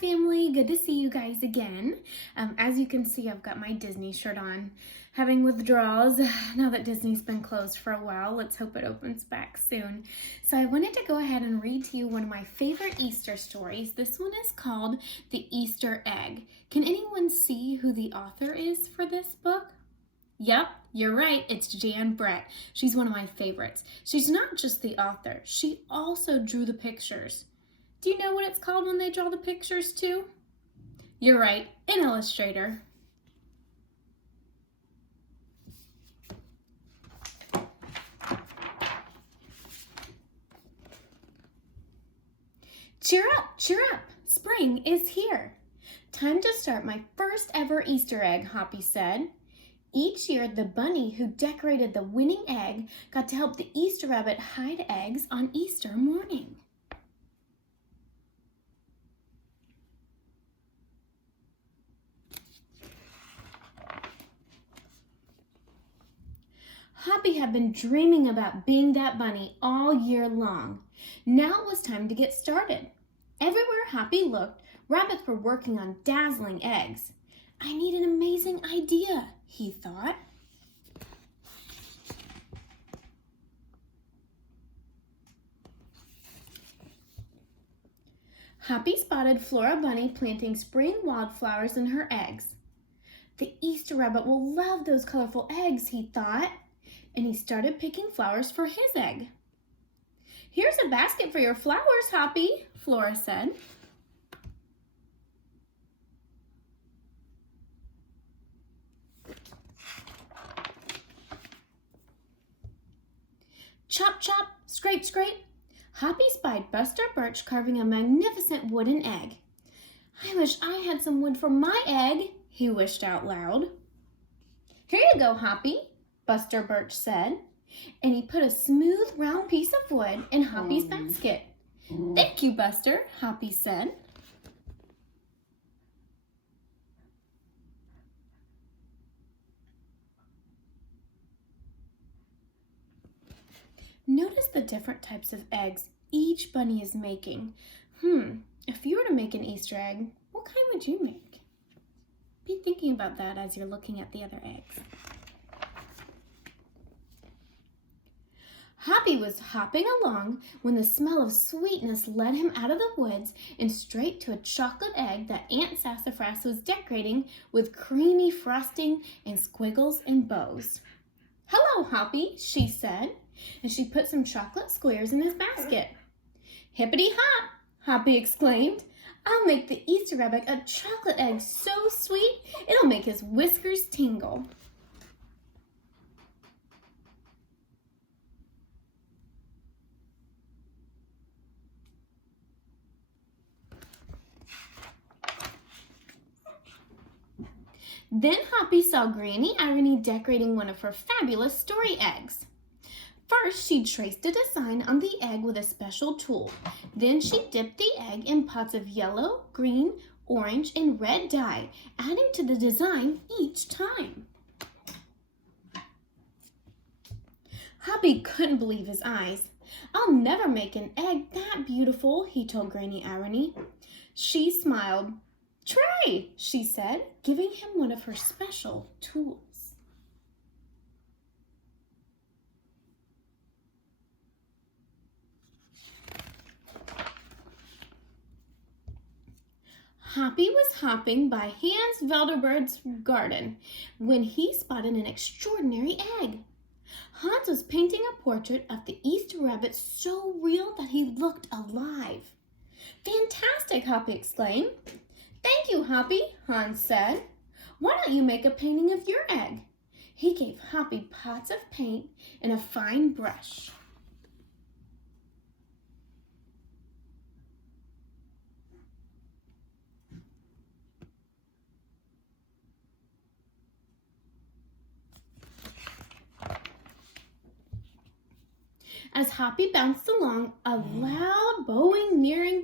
family, good to see you guys again. As you can see, I've got my Disney shirt on, having withdrawals now that Disney's been closed for a while. Let's hope it opens back soon. So I wanted to go ahead and read to you one of my favorite Easter stories. This one is called The Easter Egg. Can anyone see who the author is for this book? Yep, you're right, it's Jan Brett. She's one of my favorites. She's not just the author, she also drew the pictures. Do you know what it's called when they draw the pictures too? You're right, an illustrator. Cheer up, spring is here. Time to start my first ever Easter egg, Hoppy said. Each year, the bunny who decorated the winning egg got to help the Easter rabbit hide eggs on Easter morning. Hoppy had been dreaming about being that bunny all year long. Now it was time to get started. Everywhere Hoppy looked, rabbits were working on dazzling eggs. I need an amazing idea, he thought. Hoppy spotted Flora Bunny planting spring wildflowers in her eggs. The Easter rabbit will love those colorful eggs, he thought, and he started picking flowers for his egg. Here's a basket for your flowers, Hoppy, Flora said. Chop, chop, scrape, scrape. Hoppy spied Buster Birch carving a magnificent wooden egg. I wish I had some wood for my egg, he wished out loud. Here you go, Hoppy, Buster Birch said, and he put a smooth, round piece of wood in Hoppy's basket. Thank you, Buster, Hoppy said. Notice the different types of eggs each bunny is making. If you were to make an Easter egg, what kind would you make? Be thinking about that as you're looking at the other eggs. Hoppy was hopping along when the smell of sweetness led him out of the woods and straight to a chocolate egg that Aunt Sassafras was decorating with creamy frosting and squiggles and bows. Hello, Hoppy, she said, and she put some chocolate squares in his basket. Hippity hop, Hoppy exclaimed. I'll make the Easter rabbit a chocolate egg so sweet it'll make his whiskers tingle. Then Hoppy saw Granny Irony decorating one of her fabulous story eggs. First, she traced a design on the egg with a special tool. Then she dipped the egg in pots of yellow, green, orange, and red dye, adding to the design each time. Hoppy couldn't believe his eyes. I'll never make an egg that beautiful, he told Granny Irony. She smiled. Try, she said, giving him one of her special tools. Hoppy was hopping by Hans Velderbird's garden when he spotted an extraordinary egg. Hans was painting a portrait of the Easter rabbit so real that he looked alive. Fantastic, Hoppy exclaimed. Thank you, Hoppy, Hans said. Why don't you make a painting of your egg? He gave Hoppy pots of paint and a fine brush. As Hoppy bounced along, a loud bowing near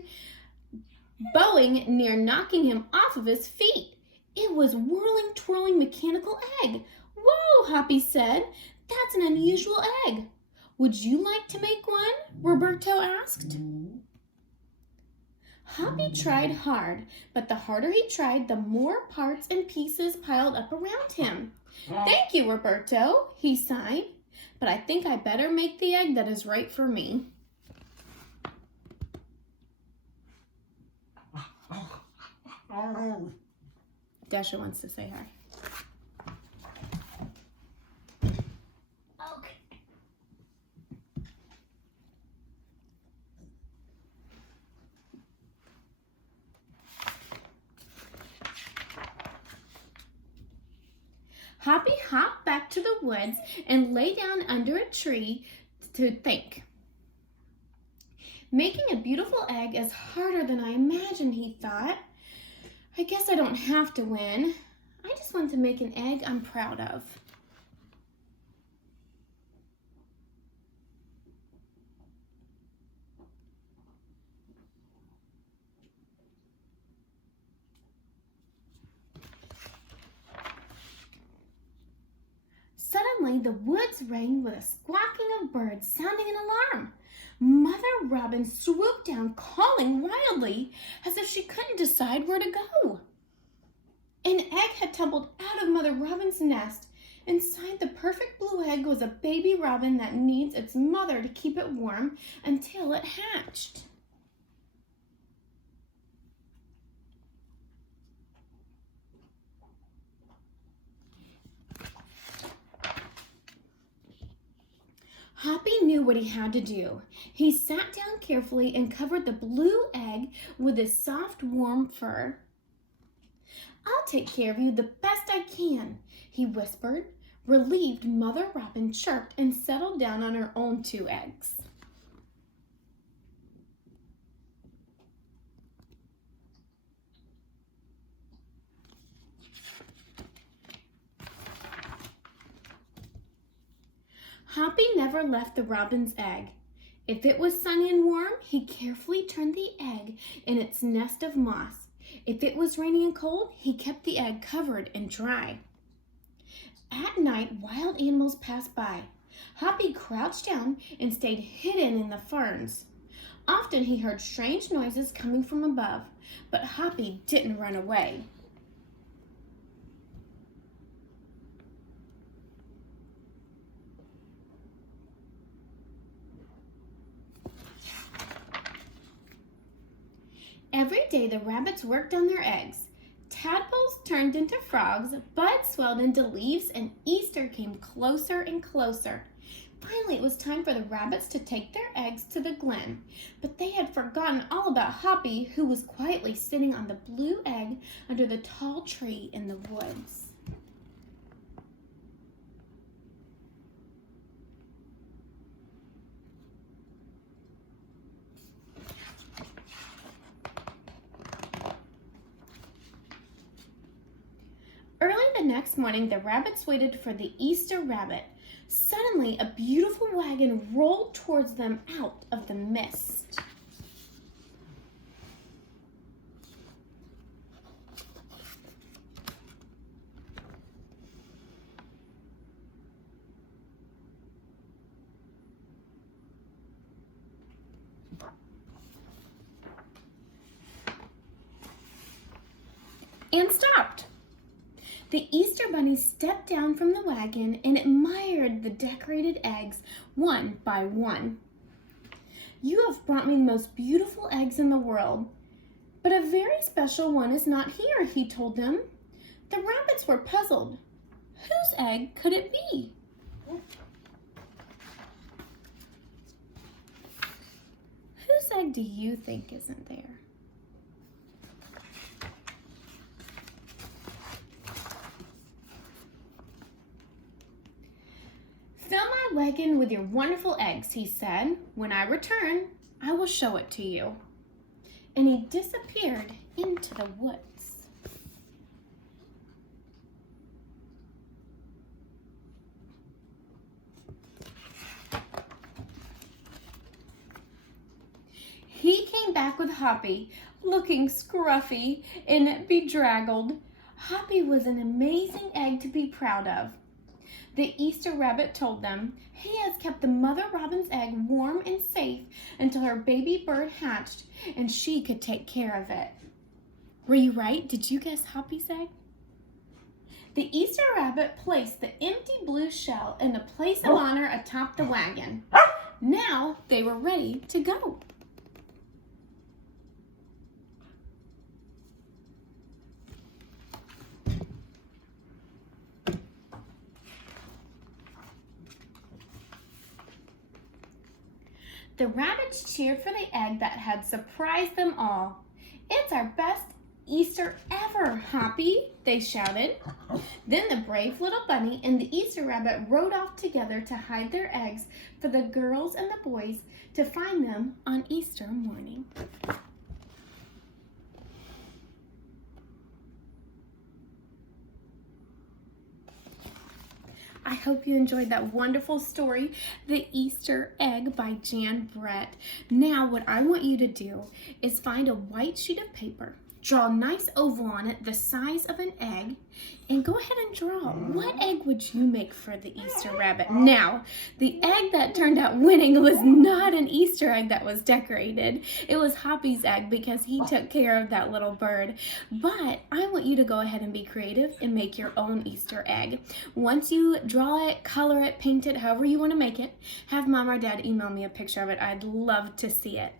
knocking him off of his feet. It was whirling, twirling mechanical egg. Whoa, Hoppy said. That's an unusual egg. Would you like to make one? Roberto asked. Hoppy tried hard, but the harder he tried, the more parts and pieces piled up around him. "Thank you, Roberto," he sighed, "but I think I better make the egg that is right for me." Dasha wants to say hi. Okay. Hoppy hopped back to the woods and lay down under a tree to think. "Making a beautiful egg is harder than I imagined," he thought. "I guess I don't have to win. I just want to make an egg I'm proud of." Suddenly, the woods rang with a squawking of birds, sounding an alarm. Mother Robin swooped down, calling wildly, as if she couldn't decide where to go. An egg had tumbled out of Mother Robin's nest. Inside the perfect blue egg was a baby robin that needs its mother to keep it warm until it hatched. Hoppy knew what he had to do. He sat down carefully and covered the blue egg with his soft, warm fur. "I'll take care of you the best I can," he whispered. Relieved, Mother Robin chirped and settled down on her own 2 eggs. Hoppy never left the robin's egg. If it was sunny and warm, he carefully turned the egg in its nest of moss. If it was rainy and cold, he kept the egg covered and dry. At night, wild animals passed by. Hoppy crouched down and stayed hidden in the ferns. Often he heard strange noises coming from above, but Hoppy didn't run away. Every day the rabbits worked on their eggs. Tadpoles turned into frogs, buds swelled into leaves, and Easter came closer and closer. Finally, it was time for the rabbits to take their eggs to the glen, but they had forgotten all about Hoppy, who was quietly sitting on the blue egg under the tall tree in the woods. Early the next morning, the rabbits waited for the Easter rabbit. Suddenly, a beautiful wagon rolled towards them out of the mist. And stopped. The Easter Bunny stepped down from the wagon and admired the decorated eggs one by one. "You have brought me the most beautiful eggs in the world, but a very special one is not here," he told them. The rabbits were puzzled. Whose egg could it be? Whose egg do you think isn't there? "Fill my wagon with your wonderful eggs," he said. "When I return, I will show it to you." And he disappeared into the woods. He came back with Hoppy, looking scruffy and bedraggled. Hoppy was an amazing egg to be proud of. The Easter rabbit told them he has kept the mother robin's egg warm and safe until her baby bird hatched and she could take care of it. Were you right? Did you guess Hoppy's egg? The Easter rabbit placed the empty blue shell in the place of honor atop the wagon. Now they were ready to go. The rabbits cheered for the egg that had surprised them all. "It's our best Easter ever, Hoppy," they shouted. Then the brave little bunny and the Easter rabbit rode off together to hide their eggs for the girls and the boys to find them on Easter morning. I hope you enjoyed that wonderful story, The Easter Egg by Jan Brett. Now what I want you to do is find a white sheet of paper, draw a nice oval on it the size of an egg, and go ahead and draw. What egg would you make for the Easter rabbit? Now, the egg that turned out winning was not an Easter egg that was decorated. It was Hoppy's egg because he took care of that little bird. But I want you to go ahead and be creative and make your own Easter egg. Once you draw it, color it, paint it, however you want to make it, have Mom or Dad email me a picture of it. I'd love to see it.